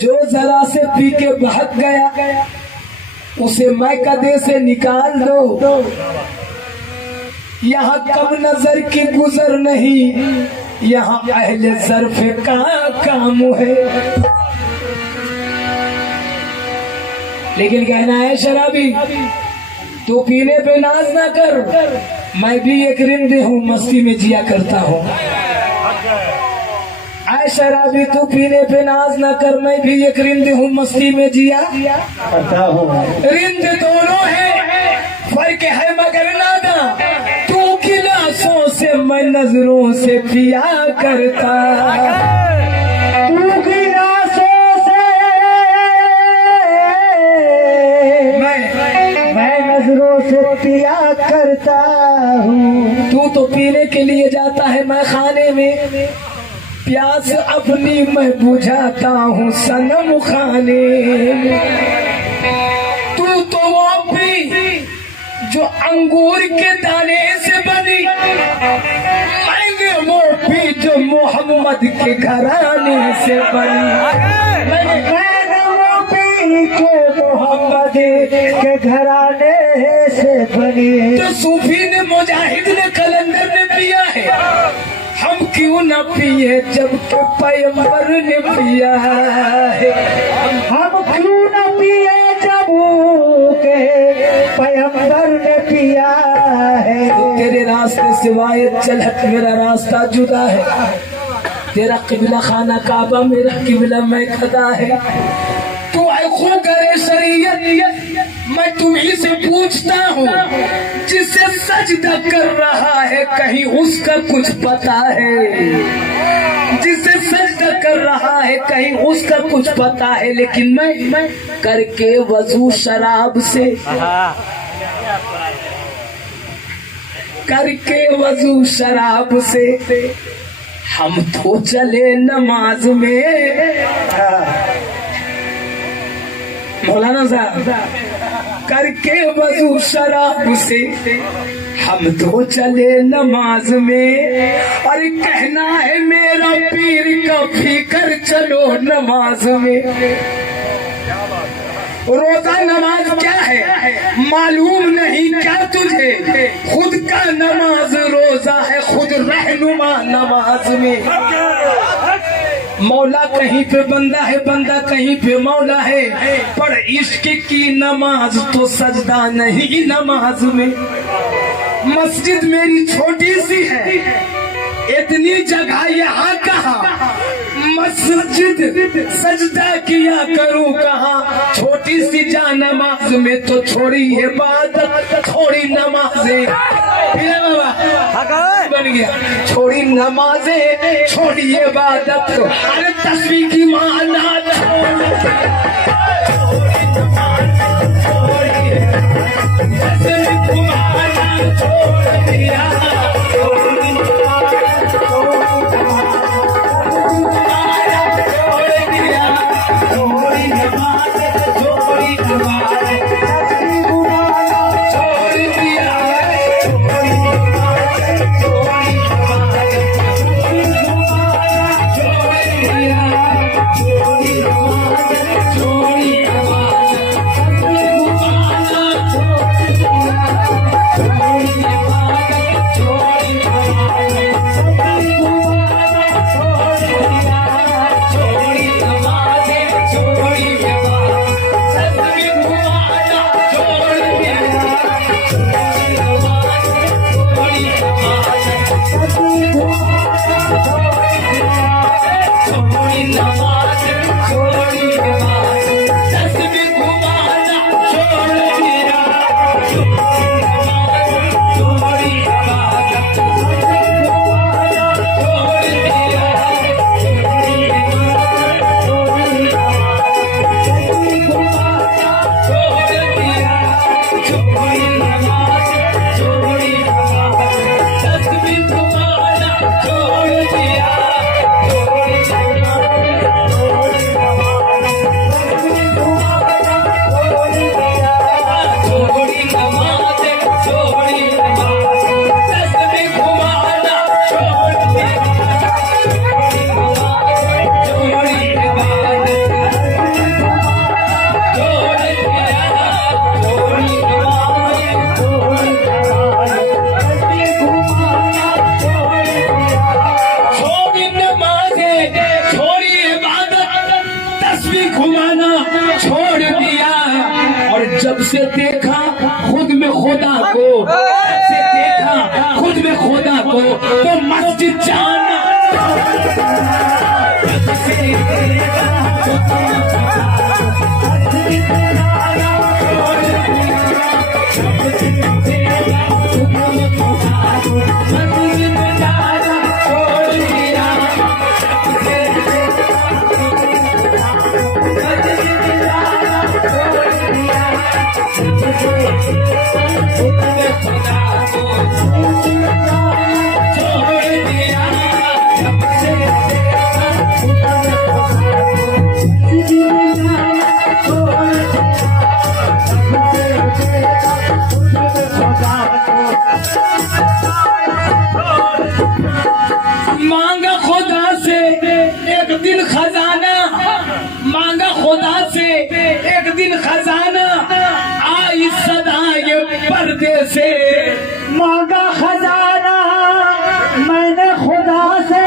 जो जरा से पी के बहक गया उसे मैं कदे से निकाल दो। यहाँ कब नजर की गुजर नहीं, यहाँ अहले ज़र्फ़ का काम है। लेकिन कहना है शराबी तू पीने पे नाज ना कर, मैं भी एक रिंदे हूँ मस्ती में जिया करता हूँ। आए शराबी तू पीने पे नाज ना कर, मैं भी एक रिंदे हूँ मस्ती में जिया करता हूँ। रिंद दोनों है, फर्क है मगर नादा, तू गिलासों से मैं नजरों से पिया करता। तू गिलासों से मैं नजरों से पिया करता हूँ। तू तो पीने के लिए जाता है मैं खाने में, प्यास अपनी मैं बुझाता हूँ सनम खाने में। तू तो वो भी जो अंगूर के दाने से बनी, मैंने वो भी जो मोहम्मद के घराने से बनी। मैंने वो भी जो मोहम्मद के घराने से बनी। तो सूफी ने, मुजाहिद ने, कलंदर ने पिया है, हम क्यों न पिए जब के पैगंबर ने पिया है। हम क्यों न पिए जब के पैगंबर ने पिया है। तेरे रास्ते सिवाय चलत मेरा रास्ता जुदा है, तेरा किबला खाना काबा, मेरा किबला मैं खदा है। तू आँखों करे शरीयत, मैं तुम्ही से पूछता हूँ, जिसे सजदा कर रहा है कहीं उसका कुछ पता है। जिसे सजदा कर रहा है कहीं उसका कुछ पता है। लेकिन मैं करके वजू शराब से, करके वजू शराब से हम तो चले नमाज में। मौलाना साहब, करके वजू शराब से हम तो चले नमाज में। और कहना है मेरा पीर का फिकर चलो नमाज में। रोजा नमाज क्या है मालूम नहीं क्या तुझे, खुद का नमाज रोजा है, खुद रहनुमा नमाज में। मौला कहीं पे बंदा है, बंदा कहीं पे मौला है। पर इश्क की नमाज तो सजदा नहीं नमाज में। मस्जिद मेरी छोटी सी है, इतनी जगह यहाँ कहाँ, मस्जिद सजदा किया करूँ कहाँ। छोटी सी जा नमाज में तो छोड़ी इबादत, छोड़ी नमाजें बन गया, छोड़ी नमाजें, छोड़ी इबादत। अरे तस्वीर की माना छोड़ दिया। ऐसे देखा खुद में खुदा को, ऐसे देखा खुद में खुदा को तो मस्जिद जाना। मांगा खुदा से एक दिन खजाना, मांगा खुदा से एक दिन खजाना, आई सदा ये पर्दे से। मांगा खजाना मैंने खुदा से,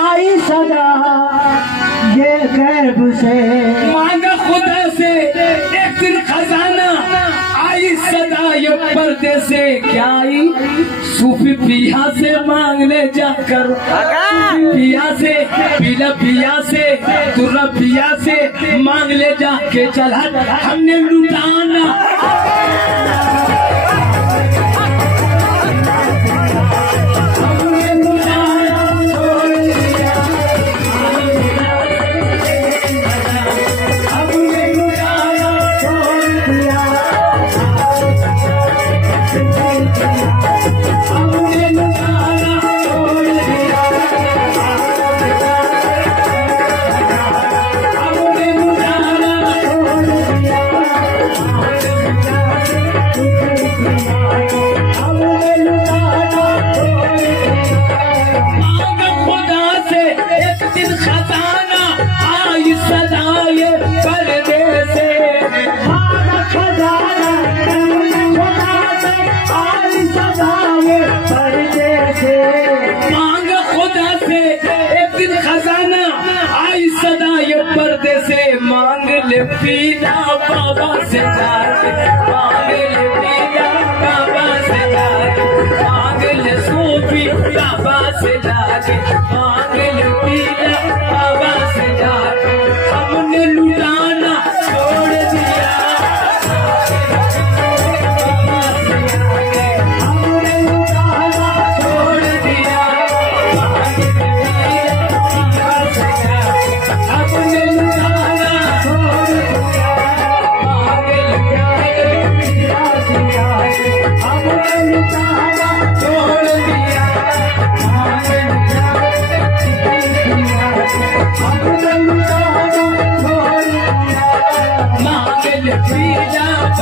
आई सदा ये गैब से। मांगा खुदा से एक दिन खजाना, आई सदा ये पर्दे से। क्या आई? सूफी पिया से मांगने जाकर, सूफी पिया से, पीला पिया से, तुर्रा पिया से मांग ले जाके चला हमने लुटाना। मांग ले पीला बाबा से जाके, मांग ले पीला बाबा से जाके, मांग ले सूफी बाबा से जाके, मांग ले पीला बाबा से जाके। हमने लुटाना छोड़ दिया, हमने लुटाना छोड़ दिया, हमने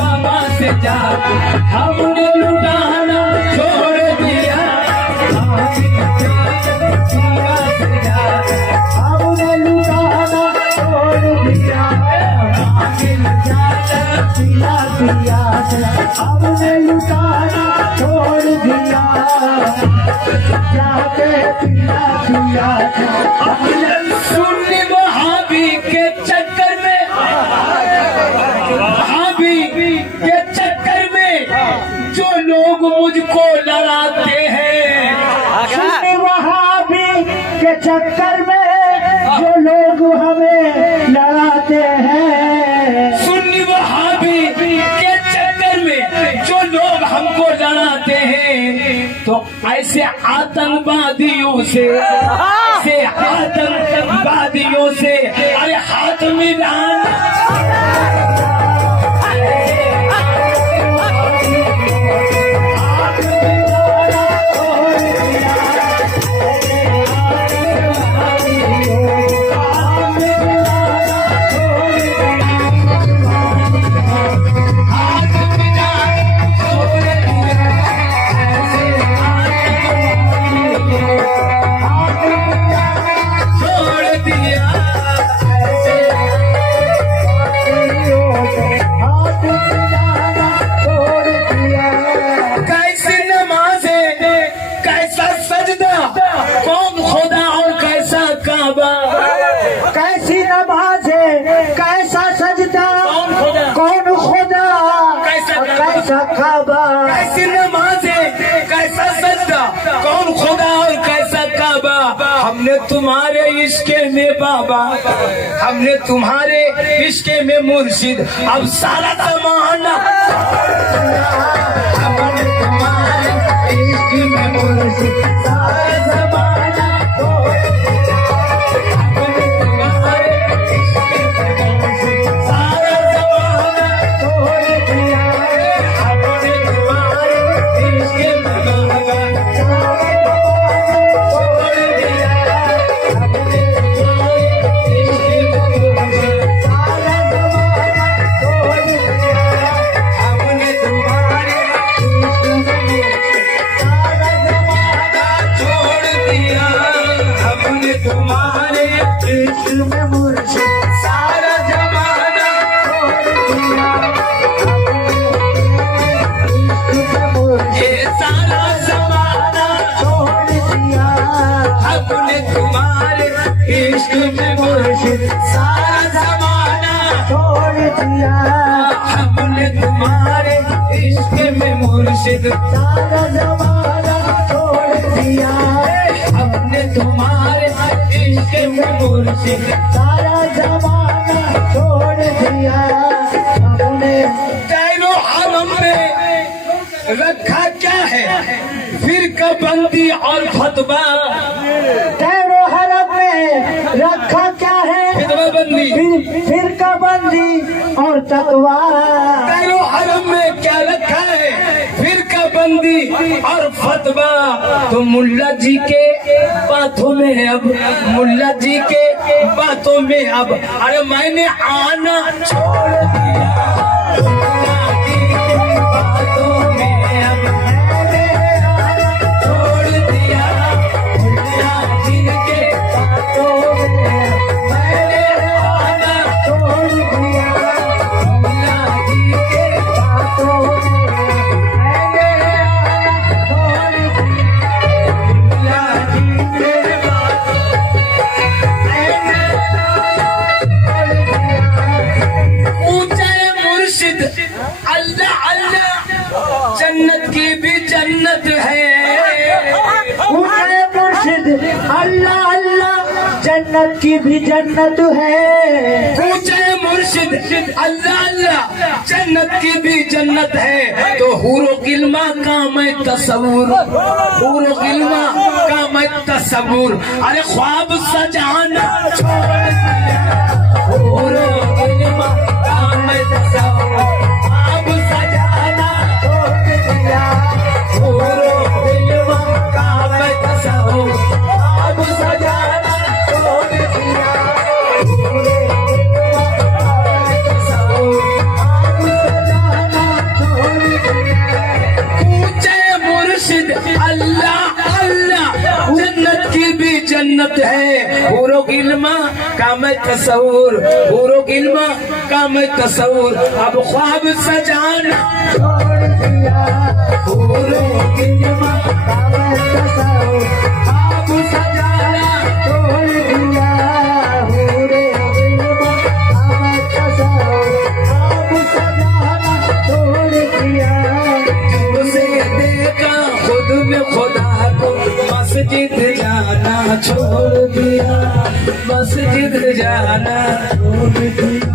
बाबा से जाके हमने लुटाना छोड़ दिया, हमने लुटाना छोड़ दिया, हमने लुटाना छोड़ दिया, सुन्नी वहाबी के चक्कर में, वहाबी के चक्कर में जो लोग मुझको लड़ाते हैं, सुन्नी वहाबी के चक्कर में जो लोग हमें लड़ाते हैं, सुन्नी वहाबी के चक्कर में जो लोग हमको लड़ाते हैं, तो ऐसे आतंकवादियों से, ऐसे आतंकवादियों से अरे हाथ मिलाना। हमने तुम्हारे इश्के में बाबा, हमने तुम्हारे इश्के में मुर्शिद, अब सारा जमाना हमने तुम्हारे इश्क में मुर्शिद, सारा जमाना हमने तुम्हारे इश्क में मुर्शिद, सारा जमाना छोड़ दिया, हमने तुम्हारे इश्क में मुर्शिद, सारा छोड़ दिया, हमने तुम्हारे इश्क में मुर्शिद, सारा जमाना छोड़ दिया, हमने तुम्हारे इश्क में मुर्शिद, सारा जमाना छोड़ दिया, हमने तुम्हारे इश्क में मुर्शिद, सारा जमाना छोड़ दिया, ये सारा जमाना छोड़ दिया, हमने तुम्हारे इश्क में मुर्शिद, सारा जमाना छोड़ दिया, हमने तुम्हारे इश्क में मुर्शिद, सारा जमाना छोड़ दिया, हमने तुम्हारे इश्क में मुर्शिद, सारा जमाना छोड़ दिया, हमने कैरो हरम में रखा क्या है फिरका बंदी और फतवा, कैरो हरम में रखा क्या है फतवा बंदी, फिरका बंदी और तकवा, कैरो हरम में क्या रखा है फिरका बंदी और फतवा, तो मुल्ला जी के बातों में अब, मुल्ला जी के बातों में अब, अरे मैंने आना छोड़ दिया, मुल्ला जी के बातों में अब मैंने आना छोड़ दिया, मुल्ला जी के बातों में मैंने आना छोड़ दिया, मुल्ला जी के बातों में मैंने आना छोड़ दिया, मुल्ला जी के बातों मैंने आना छोड़ दिया। ऊंचा मुर्शिद अल्लाह अल्लाह, जन्नत की भी जन्नत है, ऊंचे मुर्शिद अल्लाह अल्लाह, जन्नत की भी जन्नत है, ऊंचे मुर्शिद अल्लाह अल्लाह, जन्नत की भी जन्नत है, तो हूरो गिल्मा का मैं तस्वुर, हूरो गिल्मा का मैं तस्वुर, अरे ख्वाब सजाना छोड़ दिया, हूरो गिल्मा का मैं तस्वुर, ख्वाब सजाना छोड़ दिया, हूरो गिल्मा का मैं तस्वुर, ख्वाब सजाना छोड़ दिया, हूरो गिल्मा का मैं तस्वुर, ख्वाब सजाना छोड़ दिया। ऊंचे मुर्शिद अल्लाह अल्लाह, जन्नत की भी जन्नत है, हूरो गिल्मा का मैं तस्वुर, हूरो गिल्मा का मैं तस्वुर, अब ख्वाब सजाना छोड़ दिया, हूरो गिल्मा का मैं तस्वुर, ख्वाब सजाना छोड़ दिया, हूरो गिल्मा का मैं तस्वुर, ख्वाब सजाना छोड़ दिया। तुझसे देखा खुद में खुदा को, मस्जिद जाना छोड़ दिया, मस्जिद जाना छोड़ दिया,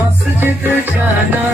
मस्जिद जाना